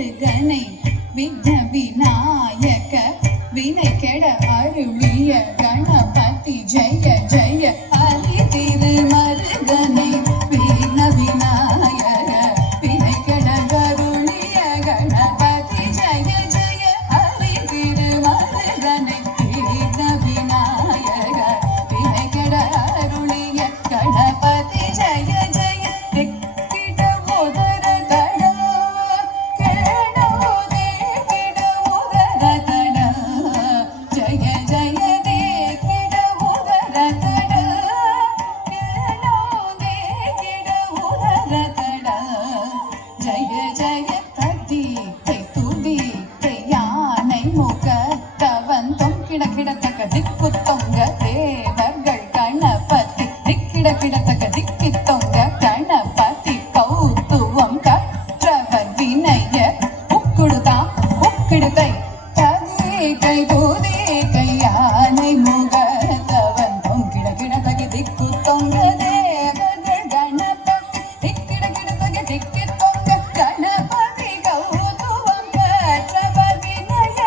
மருகனை விக்ன விநாயக வினை கெட அருளிய கணபதி ஜெய ஜெய ஹரி திரு மருகனை விக்ன விநாயக வினை கெட அருளிய கணபதி ஜெய ஜெய ஹரி திரு மருகனை விக்ன விநாயக வினை கெட அருளிய கணபதி ஜெய ஜெய கிடத்தக்க திக்கு தொங்க தேவர்கள் கணபதி கிடத்தக்க திக்கி தொங்க கணபதி கௌத்துவம் கற்றவர் வினய உக்குடுதான் உக்கிடுதை கை பூதி கை யானை முகத்தவன் கிடத்தக்க திக்கு தொங்க தேவர்கள் கணபதி கிடத்தக்க திக்கி தொங்க கணபதி கௌத்துவம் கற்றவர் வினய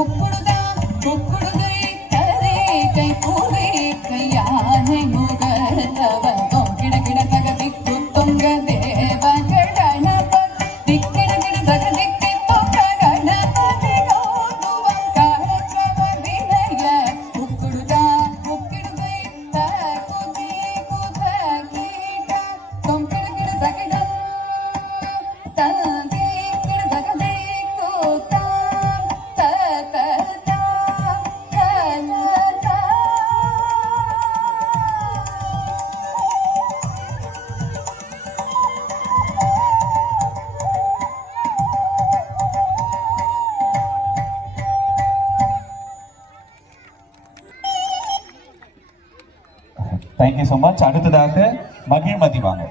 உக்குடுதான் உக்குடுதை கை பூதி கை யானை முகத்தவன் கிடத்தக்க திக்கு தொங்க தேவர்கள் கணபதி கிடத்தக்க திக்கி தொங்க கணபதி கௌத்துவம் கற்றவர் வினய உக்குடுதா உக்கிடுதை தகுதி குத கீட கிடத்தக்கிடம் தந்தி கிடத்தக்கதை கூத்தாம் தததா தததா. Thank you so much. அடுத்ததாக மகிழ்மதி வாங்க.